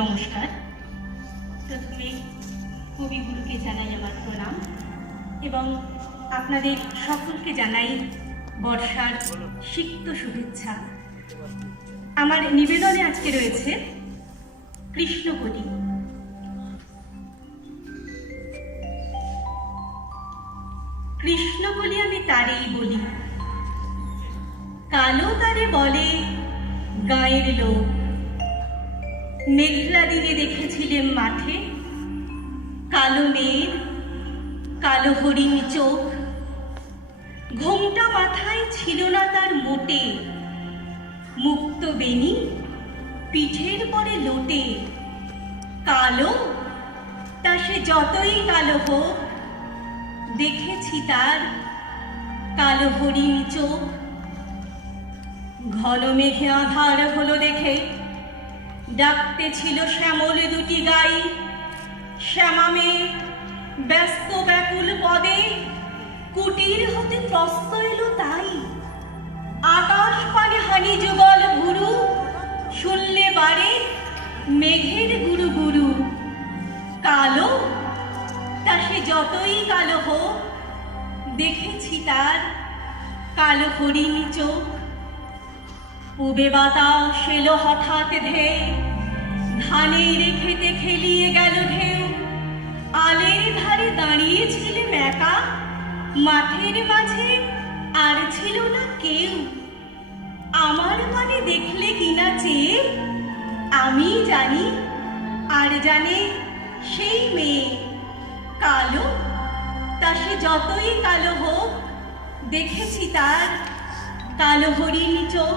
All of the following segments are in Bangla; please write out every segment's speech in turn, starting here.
নমস্কার। প্রথমে কবিগুরুকে জানাই আমার প্রণাম এবং আপনাদের সকলকে জানাই বর্ষার সিক্ত শুভেচ্ছা। আমার নিবেদনে আজকে রয়েছে কৃষ্ণকলি কৃষ্ণকলি আমি তারেই বলি। কালো তারে বলে গায়ের লোক। মেঘলা দিনে দেখেছিলেন মাঠে? কালো মেঘ, কালো হরিণ চোখ। ঘোমটা মাথায় ছিল না তার মোটে। মুক্ত বেনি পিঠের পরে লোটে। কালো? তা সে যতই কালো হোক, দেখেছি তার কালো হরিণ চোখ। ঘন মেঘে আধার হলো দেখে। ডাকতে ছিল শ্যামল দুটি গাই। শ্যামামে ব্যস্ত ব্যাকুল পদে কুটির হতে ত্রস্ত এলো তাই। আকাশ পানে হানি যুগল ভুরু, শুনলে বারে মেঘের গুরু গুরু। কালো, তা সে যতই কালো হোক, দেখেছি তার কালো হরিণ চোখ। পুবে বাতাস এলো হঠাৎ ধে ধানের খেতে খেলিয়ে গেল ঢেউ। আলের ধারে দাঁড়িয়েছিল একা মাঠের মাঝে আর ছিল না কেউ। আমার মানে দেখলে কিনা চেয়ে। আমি জানি, আর জানে সেই মেয়ে। কালো, তা সে যতই কালো হোক, দেখেছি তার কালো হরিণ চোখ।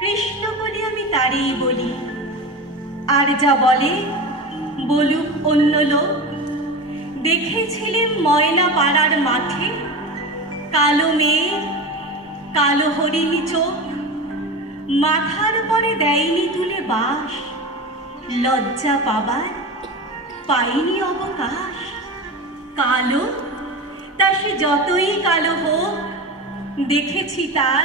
কৃষ্ণ বলি আমি তারই বলি। আর যা বলে, বলুক অন্য লোক। দেখেছিলেন ময়না পাড়ার মাঠে, কালো মেয়ে, কালো হরিণী চোখ। মাথার পরে দেয়নি তুলে বাস, লজ্জা পাবার পাইনি অবকাশ। কালো, তা সে যতই কালো হোক, দেখেছি তার